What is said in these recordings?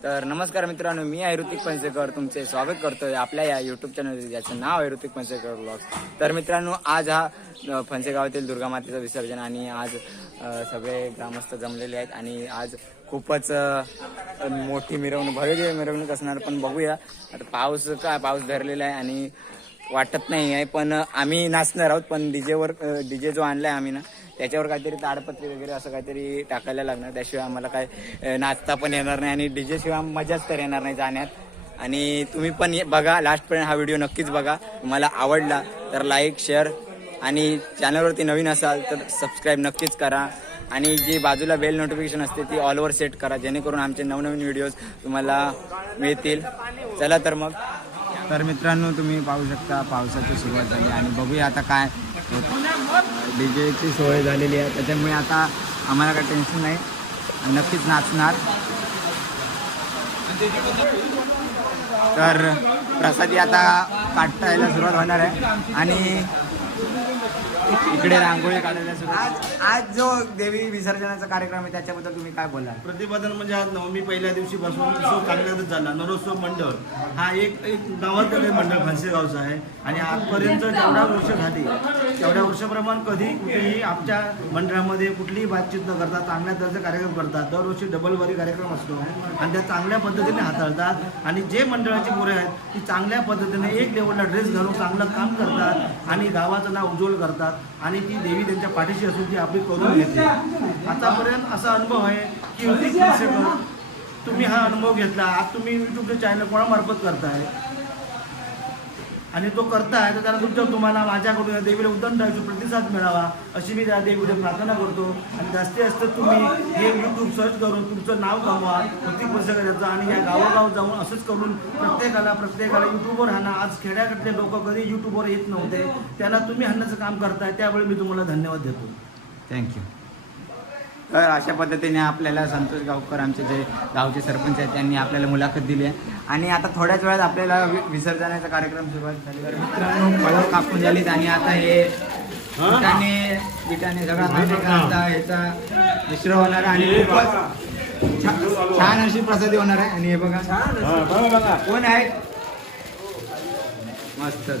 तर नमस्कार मित्रांनो मी आहे ऋतिक पणसेकर. तुमचे स्वागत करतोय आपल्या या युट्यूब चॅनल ज्याचं नाव आहे ऋतिक पणसेकर ब्लॉग तर मित्रांनो आज हा फणसेगावातील दुर्गा मातेचं विसर्जन आणि आज सगळे ग्रामस्थ जमलेले आहेत आणि आज खूपच मोठी मिरवणूक भव्य मिरवणूक असणार पण बघूया. आता पाऊस काय पाऊस धरलेला आहे आणि वाटत नाही आहे पण आम्ही नाचणार आहोत पण डीजेवर डीजे जो आणलाय आम्ही ना त्याच्यावर काहीतरी ताडपत्री वगैरे असं काहीतरी टाकायला लागणार. त्याशिवाय आम्हाला काय नाचता पण येणार नाही आणि डीजे शिवाय मजाच तर येणार नाही जाण्यात. आणि तुम्ही पण ये- बघा लास्टपर्यंत हा व्हिडिओ नक्कीच बघा. तुम्हाला आवडला तर लाईक शेअर आणि चॅनलवरती नवीन असाल तर सबस्क्राईब नक्कीच करा. आणि जी बाजूला बेल नोटिफिकेशन असते ती ऑलवर सेट करा जेणेकरून आमचे नवनवीन व्हिडिओज तुम्हाला मिळतील. चला तर मग. तर मित्रांनो तुम्ही पाहू शकता पावसाची सुरुवात झाली आणि बघूया आता काय डीजेची सोय झालेली आहे. त्याच्यामुळे आता आम्हाला काही टेन्शन नाही. नक्कीच नाचणार. तर प्रसादी आता काढायला सुरुवात होणार आहे. आणि इकडे रांगोळी काढायला आज आज जो देवी विसर्जनाचा कार्यक्रम आहे त्याच्याबद्दल तुम्ही काय बोलाल? प्रतिपादन म्हणजे आज नवमी पहिल्या दिवशीपासून उत्सव चांगल्यातच झाला. नरोत्सव मंडळ. हा एक एक नावाजलेले मंडळ फणसेगावचं आहे. आणि आजपर्यंत जेवढ्या वर्ष झाली तेवढ्या वर्षाप्रमाणे कधी कुठेही आमच्या मंडळामध्ये कुठलीही बातचीत न करता चांगल्या दर्जा कार्यक्रम करतात. दरवर्षी डबल वारी कार्यक्रम असतो. आणि त्या चांगल्या पद्धतीने हाताळतात. आणि जे मंडळाची पोरे आहेत ती चांगल्या पद्धतीने एक लेवलला ड्रेस घालून चांगलं काम करतात. आणि गावाचं नाव उज्ज्वल करतात. आणि ती देवी त्यांच्या पाठीशी असून ती आपली करून घेते. आतापर्यंत असा अनुभव आहे की ऋतिक तुम्ही हा अनुभव घेतला. आज तुम्ही युट्यूबचे चॅनल कोणामार्फत करताय? आणि तो करताय तर त्याला तुमच्या तुम्हाला माझ्याकडून या देवीला उदंडाची प्रतिसाद मिळावा अशी मी त्या देवीला प्रार्थना करतो. आणि जास्तीत जास्त तुम्ही हे यूट्यूब सर्च करून तुमचं नाव कमवा प्रत्येक वर्ष करायचं आणि या गावोगाव जाऊन असंच करून प्रत्येकाला प्रत्येकाला यूट्यूबवर हाणा. आज खेड्याकडले लोक कधी यूट्यूबवर येत नव्हते. त्यांना तुम्ही हाणण्याचं काम करताय त्यावेळी मी तुम्हाला धन्यवाद देतो. थँक्यू तर अशा पद्धतीने आपल्याला संतोष गावकर आमचे जे गावचे सरपंच आहेत त्यांनी आपल्याला मुलाखत दिली आहे. आणि आता थोड्याच वेळात आपल्याला वि- विसर्जनाचा कार्यक्रम सुरुवात झाली. तर मित्रांनो फळं कापून झालीत आणि आता हे बिटाने बिटाने सगळा आता ह्याचा मिश्र होणार आहे आणि खूपच छा- छान अशी प्रसादी होणार आहे. आणि हे बघा. कोण आहे? मस्तच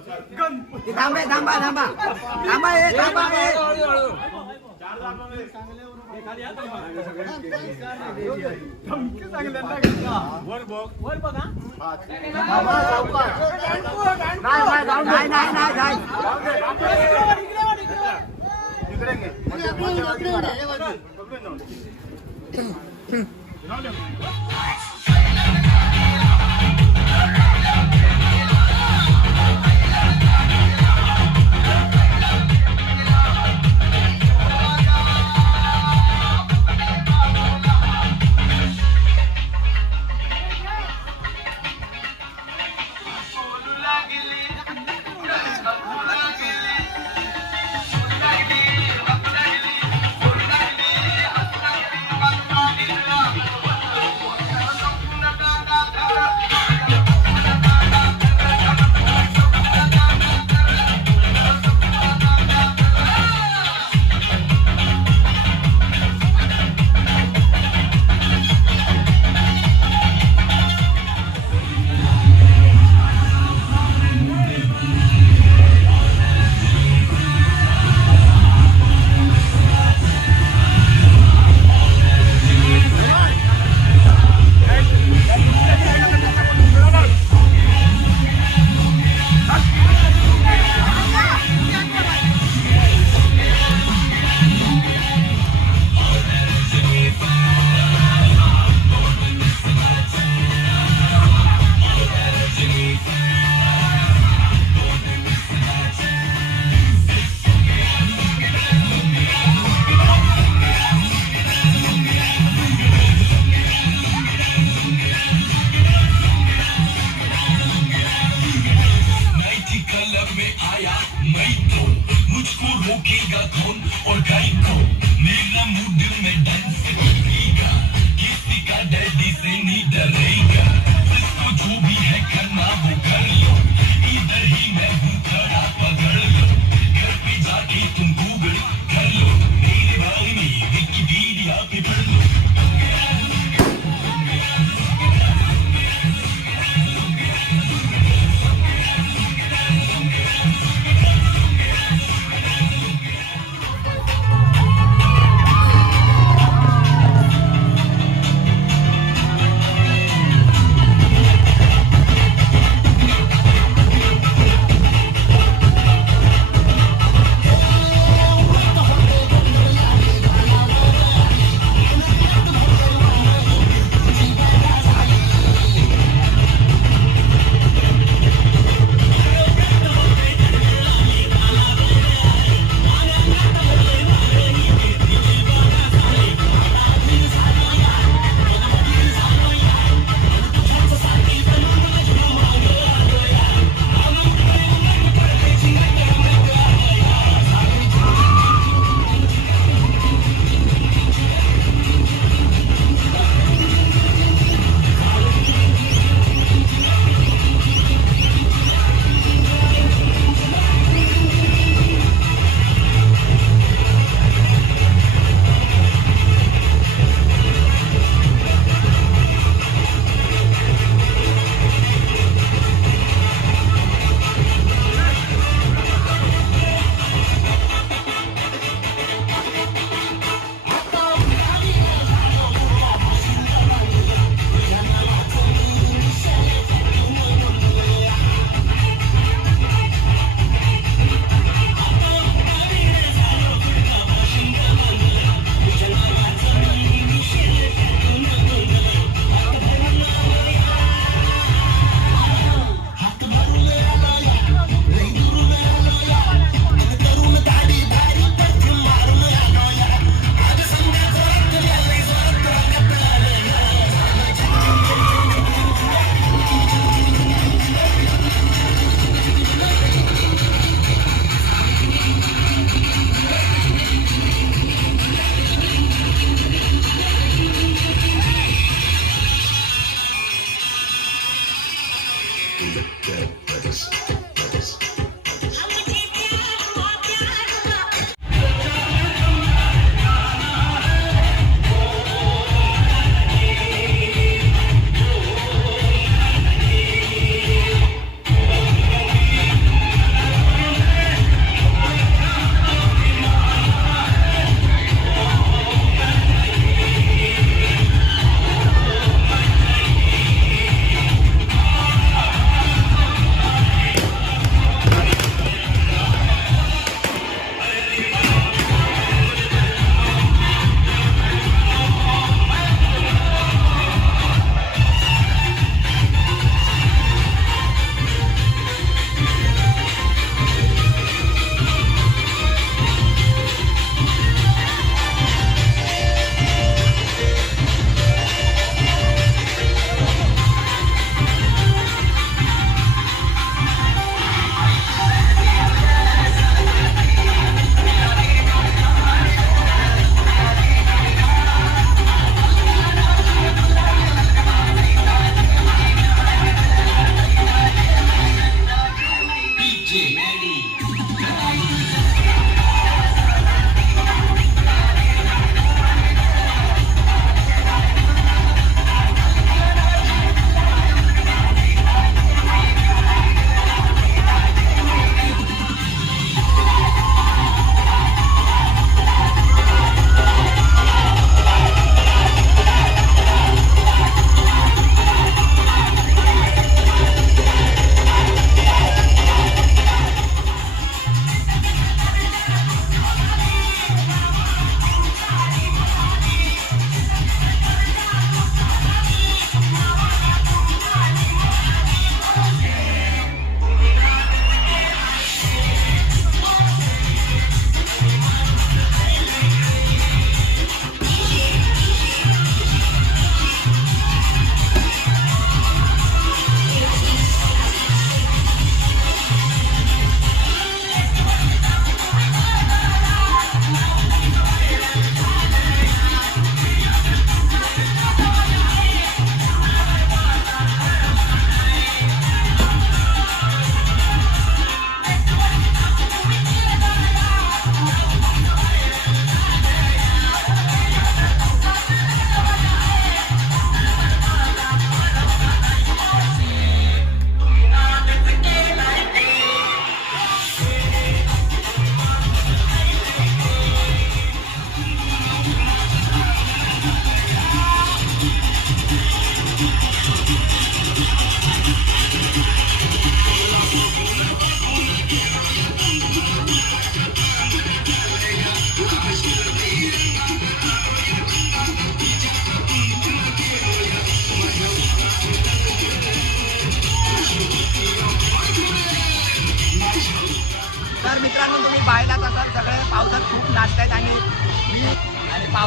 थांबे थांबा थांबा थांबा हे थांबा हे नाही नाही नाही नाही तिकडे मैं कौन मुझको रोकेगा कौन? और गाय कौन मेरा मूड में डांस करेगा। किसी का डैडी से नहीं डरेगा। जिसको जो भी है करना वो करेगा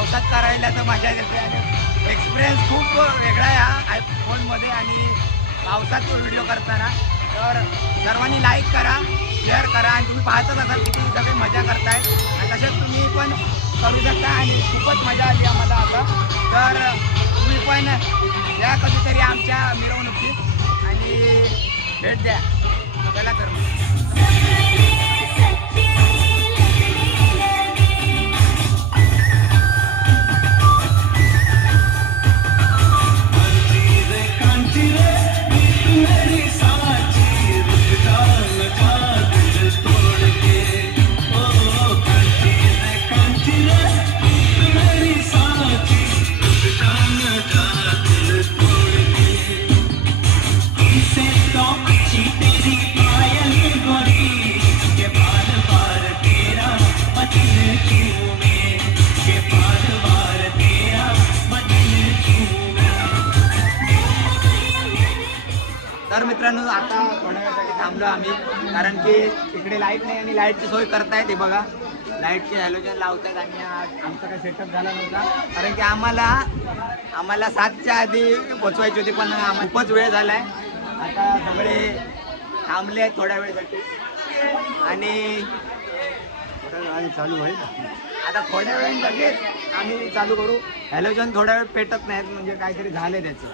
पावसात करायला तर मजा येते. आणि एक्सपिरियन्स खूप वेगळा आहे हा फोनमध्ये आणि पावसात व्हिडिओ करताना. तर सर्वांनी लाईक करा शेअर करा आणि तुम्ही पाहतच असाल किती सगळे मजा करताय. आणि तसेच तुम्ही पण करू शकता आणि खूपच मजा आली आम्हाला आता. तर तुम्ही पण या कधीतरी आमच्या मिरवणुकीत आणि भेट द्या. चला तर मग. तर कारण की इकडे लाइट नाही आणि लाईटची सोय करतायत हे बघा. लाईटचे हॅलोजन लावतायत आणि आज आमचा काही सेटअप झाला नव्हता. कारण की आम्हाला आम्हाला सातच्या आधी पोचवायची होती पण आम्हाला खूपच वेळ झालाय. आता सगळे थांबले आहेत थोड्या वेळेसाठी. आणि चालू आहे आता थोड्या वेळ लगेच आम्ही चालू करू. हॅलोजन थोड्या वेळ पेटत नाहीत म्हणजे काहीतरी झालंय त्याचं.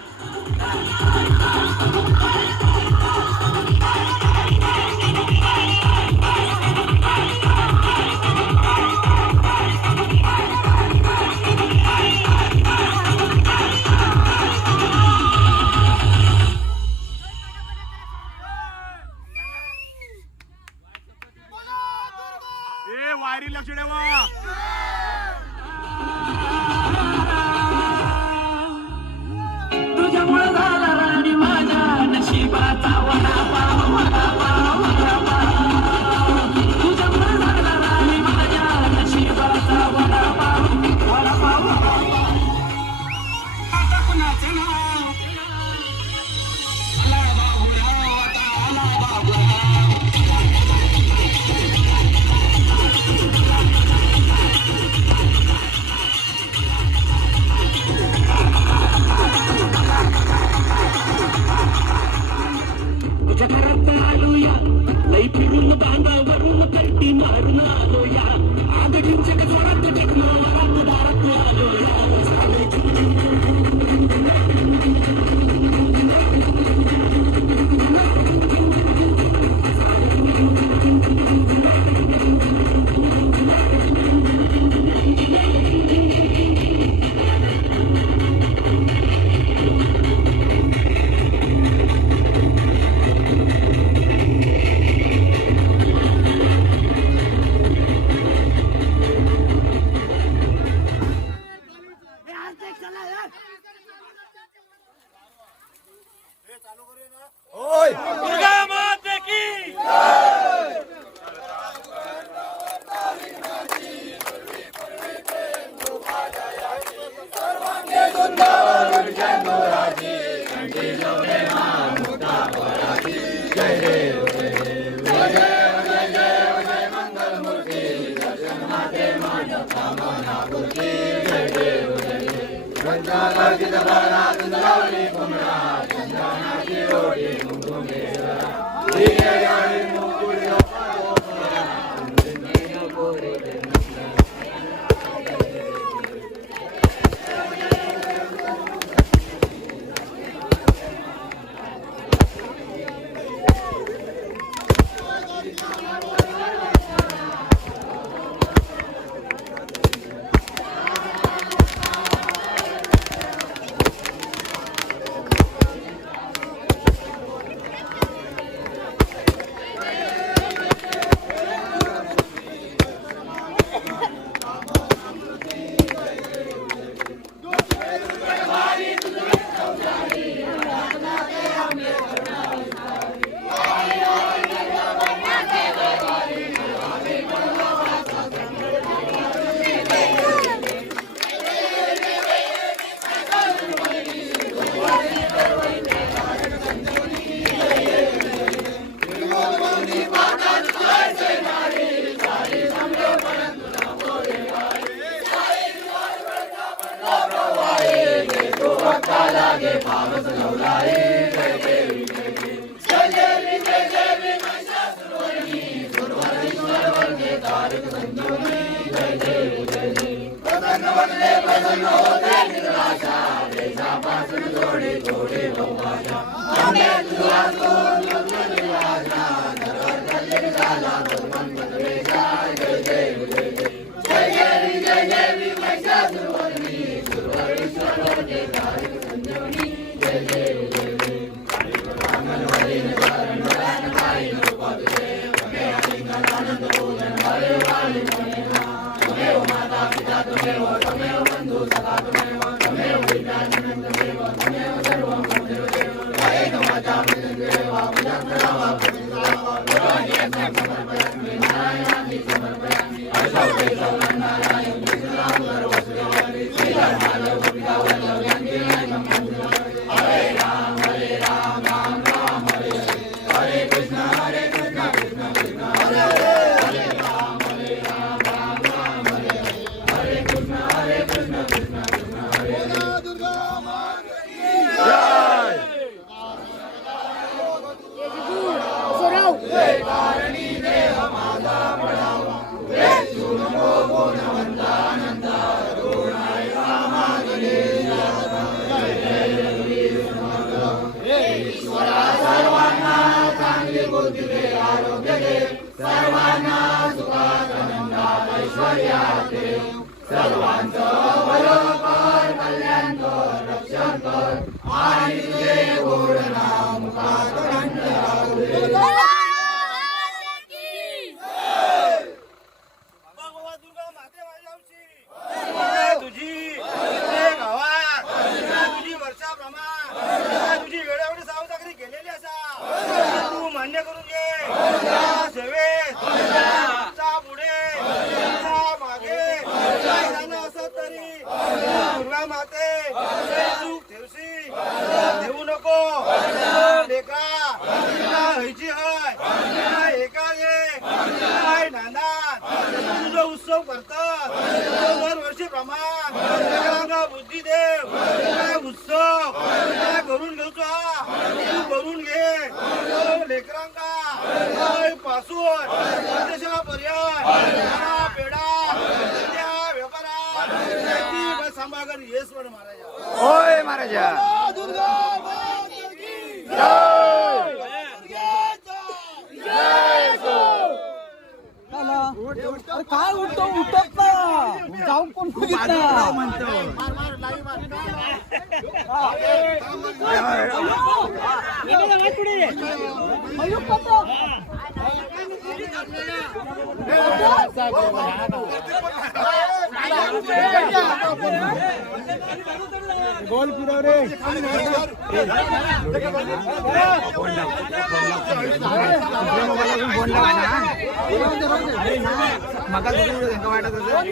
Thank you. gore gore ho maya ame tua ko Tomeo, tomeo, mandu, salato, tomeo, tomeo, vidan, mandu, tomeo, tomeo. Hallelujah. होय महाराजा दुर्गा माता की अरे काय उठतो उठत ना जाऊन कोण গোল পুরো রে మగల్ ఎంత వాడ విజయ్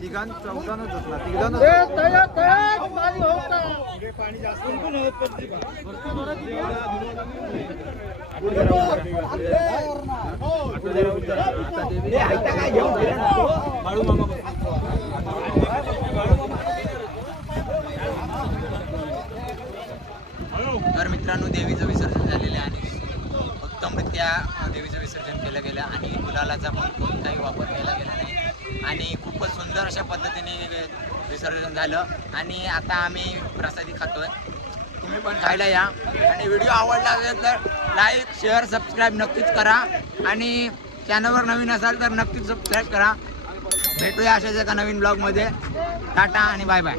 तिघां चौघांच असला तिघांच तर मित्रांनो देवीचं विसर्जन झालेलं आहे. आणि उत्तमरित्या देवीचं विसर्जन केलं गेलं आणि गुलालाचा पण कोणताही वापर केला गेला नाही. आणि खूपच सुंदर अशा पद्धतीने विसर्जन झालं. आणि आता आम्ही प्रसादी खातोय. तुम्ही पण खायला या. आणि व्हिडिओ आवडला असेल तर लाईक शेअर सबस्क्राईब नक्कीच करा. आणि चॅनलवर नवीन असाल तर नक्कीच सबस्क्राईब करा. भेटूया अशाच एका नवीन ब्लॉगमध्ये टाटा आणि बाय बाय